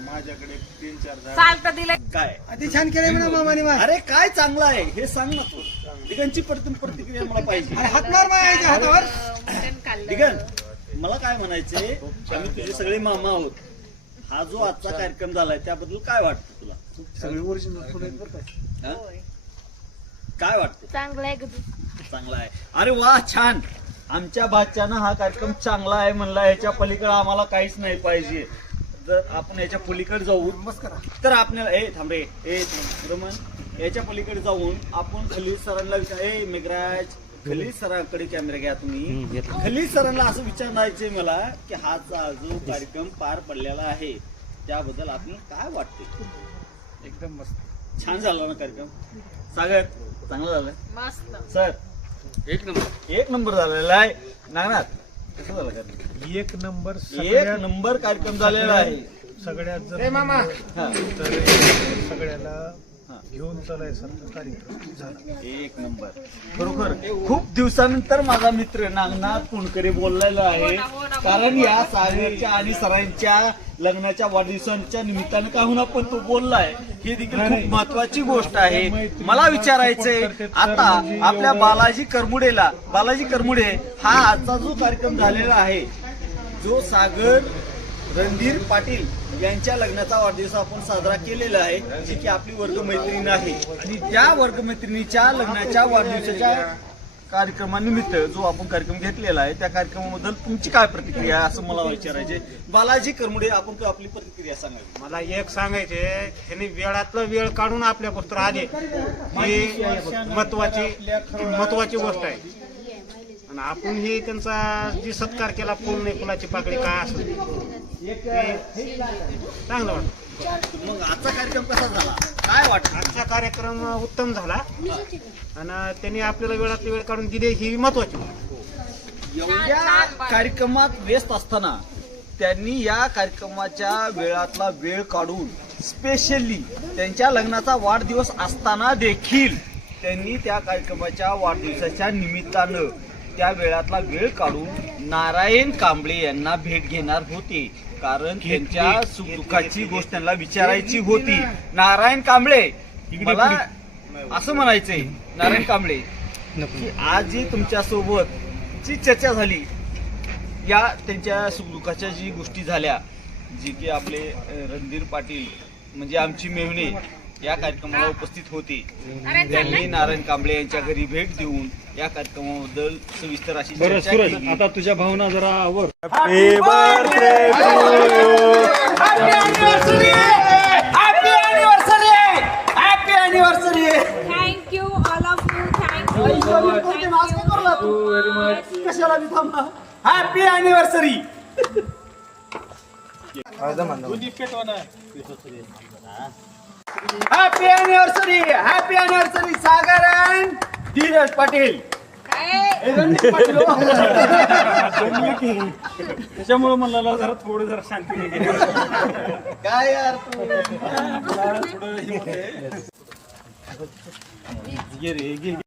माझ्याकडे 3-4 झाड चालतं दिलंय. काय अति छान केलंय म्हणा मामाने मा. अरे काय चांगलं आहे हे सांग ना तू. दिगंची प्रतिक्रिया मला पाहिजे. अरे हातमार मायाच्या हातावर. मटण खाल्लं. दिगंत मला काय म्हणायचंय, आम्ही तुझे सगळे मामा आहोत. हा जो आजचा कार्यक्रम झालाय त्याबद्दल काय वाटतं तुला? सगळे ओरिजिनल फुल आहेत बरं का. हा? काय वाटतं? चांगलं आहे चांगला आहे. अरे वा छान. आमच्या बादशाहनं हा कार्यक्रम चांगला आहे म्हणला. याच्या पलीकडे आम्हाला काहीच नाही पाहिजे. जर आपण याच्या पलीकडे जाऊ तर आपल्याला थांब रे रमन, याच्या पलीकडे जाऊन आपण खलील सरांना विचार. मेघराज, खलील सरांकडे कॅमेरा घ्या तुम्ही. खलील सरांना असं विचारायचंय मला की हा जो कार्यक्रम पार पडलेला आहे त्याबद्दल आपल्याला काय वाटते? एकदम मस्त छान झाला ना कार्यक्रम? सागर चांगलं झालं मस्त. सर? एक नंबर झालेला आहे. नागनाथ कसं झालं कार्यक्रम? एक नंबर एक नंबर कार्यक्रम झालेला आहे. सगळ्यात जर मामा हा. तर सगळ्याला घेऊन चालायसारखा कार्यक्रम झाला. एक नंबर. खरोखर खूप दिवसानंतर माझा मित्र नागनाथ कुणकरे बोललेला आहे. कारण या सागरच्या आणि सरांच्या लग्नाच्या वाढदिवसांच्या निमित्तानं का होईना पण तो बोललाय. ही देखील खूप महत्वाची गोष्ट आहे. मला विचारायचंय आता आपल्या बालाजी करमुडे हा आजचा जो कार्यक्रम झालेला आहे, जो सागर रणधीर पाटील यांच्या लग्नाचा वाढदिवस आपण साजरा केलेला आहे, जी की आपली वर्गमैत्रीण आहे. आणि त्या वर्गमैत्रिणीच्या लग्नाच्या वाढदिवसाच्या कार्यक्रमानिमित्त जो आपण कार्यक्रम घेतलेला आहे त्या कार्यक्रमाबद्दल तुमची काय प्रतिक्रिया आहे असं मला विचारायचे. बालाजी करमुडे, आपण आपली प्रतिक्रिया सांगावी. मला एक सांगायचे, त्यांनी वेळातला वेळ काढून आपल्या पुस्तक आले ही महत्वाची गोष्ट आहे. आणि आपण ही त्यांचा जी सत्कार केला, फुल नाही फुलाची पाकळी काय असेल चांगलं वाटतं. मग आजचा कार्यक्रम कसा झाला, काय वाटतं? आजचा कार्यक्रम उत्तम झाला आणि त्यांनी आपल्याला वेळातली वेळ काढून दिली ही महत्वाची. एवढ्या कार्यक्रमात व्यस्त असताना त्यांनी या कार्यक्रमाच्या वेळातला वेळ काढून स्पेशली त्यांच्या लग्नाचा वाढदिवस असताना देखील त्यांनी त्या कार्यक्रमाच्या वाढदिवसाच्या निमित्तानं त्या वेळातला वेळ काढून नारायण कांबळे यांना भेट घेणार होते. कारण त्यांच्या सुखदुःखाची गोष्ट त्यांना विचारायची होती. नारायण कांबळे, मला असं म्हणायचंय नारायण कांबळे की आज जी तुमच्या सोबत जी चर्चा झाली, या त्यांच्या सुखदुःखाच्या जी गोष्टी झाल्या, जी की आपले रणधीर पाटील म्हणजे आमची मेहुणे या कार्यक्रमाला उपस्थित होते, त्यांनी नारायण कांबळे यांच्या घरी भेट देऊन या कार्यक्रमाबद्दल सविस्तर अशी चर्चा केली. आता तुझ्या भावना जरा आवर. Happy birthday happy anniversary. Thank you all of you. Thank you. कशाला मी थांबा. Happy anniversary. Happy anniversary Sagar and Dheeraj Patil. Randhir Patil त्याच्यामुळे मला जरा थोडं जरा शांती काय यार तू थोडं